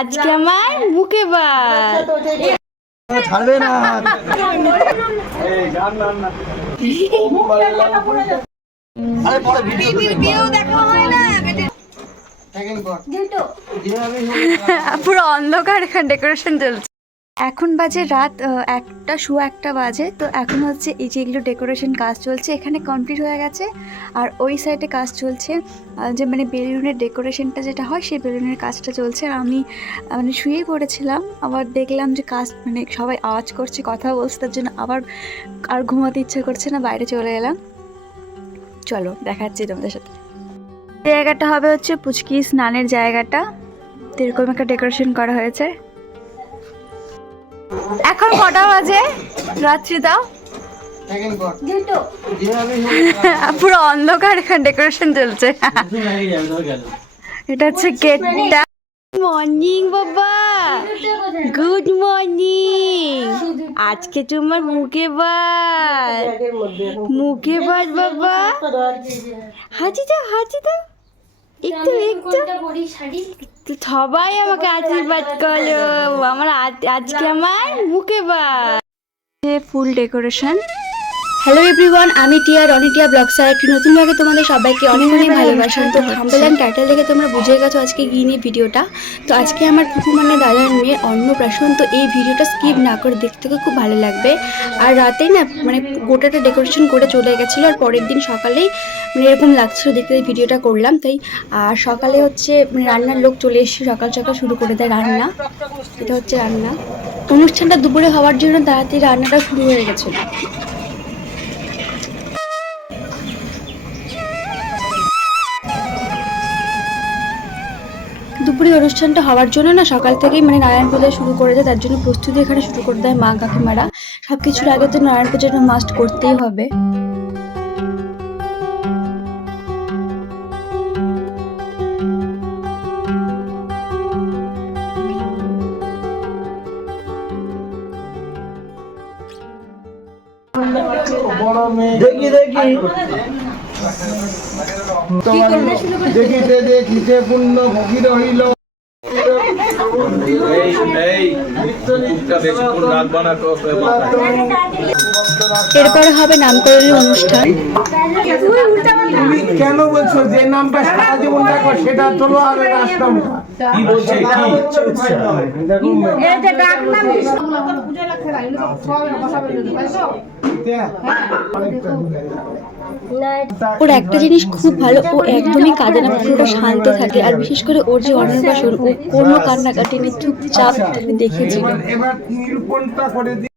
আজকে আমার মুখে ভাত ছাড়বে না। পুরো অন্ধকার এখানে ডেকোরেশন চলছে। এখন বাজে রাত 1:15 বাজে। তো এখন হচ্ছে এই যেগুলো ডেকোরেশন কাজ চলছে এখানে কমপ্লিট হয়ে গেছে। আর ওই সাইডে কাজ চলছে যে মানে বেলুনের ডেকোরেশনটা যেটা হয় সেই বেলুনের কাজটা চলছে। আর আমি মানে শুয়েই পড়েছিলাম, আবার দেখলাম যে কাজ মানে সবাই আওয়াজ করছে, কথা বলছে, তার জন্য আবার আর ঘুমাতে ইচ্ছা করছে না, বাইরে চলে এলাম। চলো দেখাচ্ছি তোমাদের সাথে। জায়গাটা হবে হচ্ছে পুচকি স্নানের জায়গাটা, এরকম একটা ডেকোরেশন করা হয়েছে। এখন কটা বাজে রাত্রি দাও? পুরো অন্ধকার এখানে ডেকোরেশন চলছে। এটা হচ্ছে গেটটা। মর্নিং বাবা, গুড মর্নিং। আজকে তোমার মুখে ভাত, মুখে ভাত বাবা। হাঁচি দাও, হাঁচি দাও একটু একটু। সবাই আমাকে আশীর্বাদ করো, আমার আজকে আমার মুখে ভাত। ফুল ডেকোরেশন। হ্যালো এভরিওয়ান, আমি টিয়া, রনি টিয়া ব্লগসে একটি নতুন ভাগে তোমাদের সবাইকে অনেক অনেক ভালোবাসা। তো থাম্বনেল এন্ড টাইটেল দেখে তোমরা বুঝে গেছো আজকে কি নিয়ে ভিডিওটা। তো আজকে আমার ফুফু মানে দাদার মেয়ে অন্নপ্রাশন। তো এই ভিডিওটা স্কিপ না করে দেখতে খুব ভালো লাগবে। আর রাতেই না মানে গোটাটা ডেকোরেশন করে চলে গেছিলো, আর পরের দিন সকালেই মানে এরকম লাগছিল দেখতে ভিডিওটা করলাম। তাই আর সকালে হচ্ছে মানে রান্নার লোক চলে এসেছে, সকাল সকাল শুরু করে দেয় রান্না। এটা হচ্ছে রান্না। অনুষ্ঠানটা দুপুরে হওয়ার জন্য তাড়াতাড়ি রান্নাটা শুরু হয়ে গেছিলো। দুপুরে অনুষ্ঠানটা হওয়ার জন্য না সকাল থেকেই মানে নারায়ণ পূজা শুরু করে দেয়, তার জন্য প্রস্তুতি এখানে শুরু করে দেয় মা কাকিমারা। সব কিছুর আগে তো নারায়ণ পূজাটা মাস্ট করতেই হবে। দেখি দেখি দেখিতে দেখিতে পূর্ণ ভোগী রহিল। এরপরে হবে নামকরণের অনুষ্ঠান। কেন বলছো যে নামটা সারা জীবন রাখো সেটা চলো আগে আসলাম কি বলছে ওর একটা জিনিস খুব ভালো, ও একদমই কাঁদে না, পুরোটা শান্ত থাকে। আর বিশেষ করে ওর যে অন্নপ্রাশন, ও কোনো কান্নাকাটি নেই, চুপচাপ দেখেছিল। এবার নিরূপণটা করে দিই।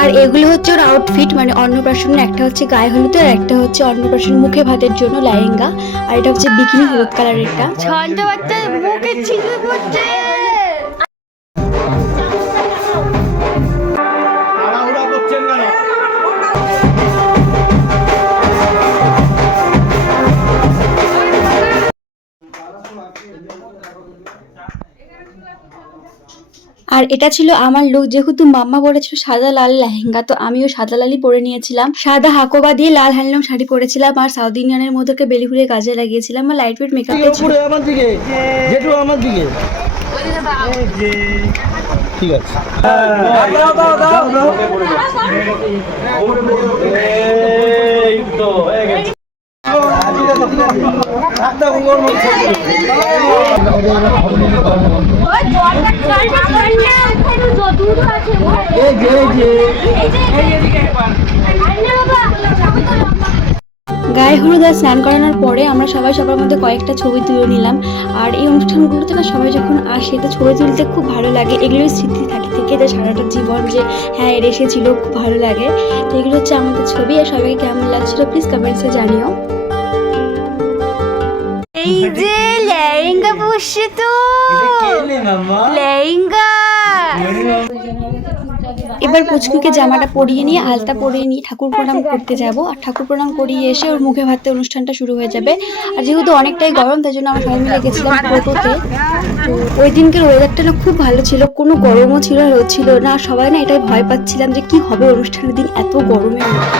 আর এগুলো হচ্ছে ওর আউটফিট, মানে অন্নপ্রাশনের একটা হচ্ছে গায়ে হলুদ আর একটা হচ্ছে অন্নপ্রাশন মুখে ভাতের জন্য লেহেঙ্গা, আর এটা হচ্ছে বিকিনি হলুদ কালারেরটা। ছন্দ বাচ্চা মুখে ছিঁড়ে পড়ছে। আর এটা ছিল আমার লুক, যেহেতু মাম্মা পরেছিল সাদা লাল লেহেঙ্গা, তো আমিও সাদা লালই পরে নিয়েছিলাম। সাদা হাকোবা দিয়ে লাল হ্যান্ডলুম শাড়ি পরেছিলাম, আর সাউথ ইন্ডিয়ানের মধ্যে বেলি ফুলে কাজে লাগিয়েছিলাম, আর লাইট ওয়েট মেকআপ ছিল। আমার দিকে যেটু আমার দিকে ঠিক আছে। দাও দাও দাও দাও এই তো হয়ে গেছে। গায়ে হলুদ আর স্নান করানোর পরে আমরা সবাই সবার মধ্যে কয়েকটা ছবি তুলে নিলাম। আর এই অনুষ্ঠানগুলোতে না সবাই যখন আসে তো ছবি তুলতে খুব ভালো লাগে। এগুলোই স্মৃতি থাকে থেকে যে সারাটা জীবন যে হ্যাঁ এর এসেছিল, খুব ভালো লাগে। তো এগুলো হচ্ছে আমাদের ছবি। আর সবাইকে কেমন লাগছিল প্লিজ কমেন্টসে জানিও। এই যে লেহেঙ্গা পরছে তো, লেহেঙ্গা এবার পুচকুকে জামাটা পরিয়ে নিয়ে আলতা পরিয়ে নিয়ে ঠাকুর প্রণাম করতে যাব। আর ঠাকুর প্রণাম করিয়ে এসে ওর মুখে ভাতে অনুষ্ঠানটা শুরু হয়ে যাবে। আর যেহেতু অনেকটাই গরম, তাই জন্য আমরা সবাই মিলে গেছিলাম টোটোতে। তো ওই দিনকের ওয়েদারটা না খুব ভালো ছিল, কোনো গরমও ছিল না, রোদ ছিল না। সবাই না এটাই ভয় পাচ্ছিলাম যে কি হবে অনুষ্ঠানের দিন এত গরমের মধ্যে।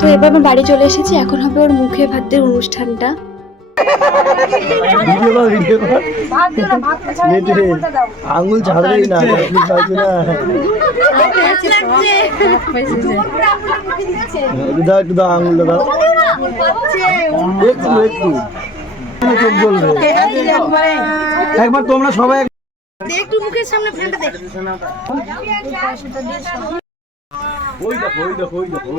তো এবার আমি বাড়ি চলে এসেছি, এখন হবে ওর মুখে ভাতের অনুষ্ঠানটা। আঙুল ছাড়বেই না, দাও একটু দাও, আঙুলটা দাও একটু একটু, চোখ জ্বলবে। একবার তোমরা সবাই একটু মুখের সামনে ফেলতে দে। ওই দেখো ওই দেখো ওই দেখো।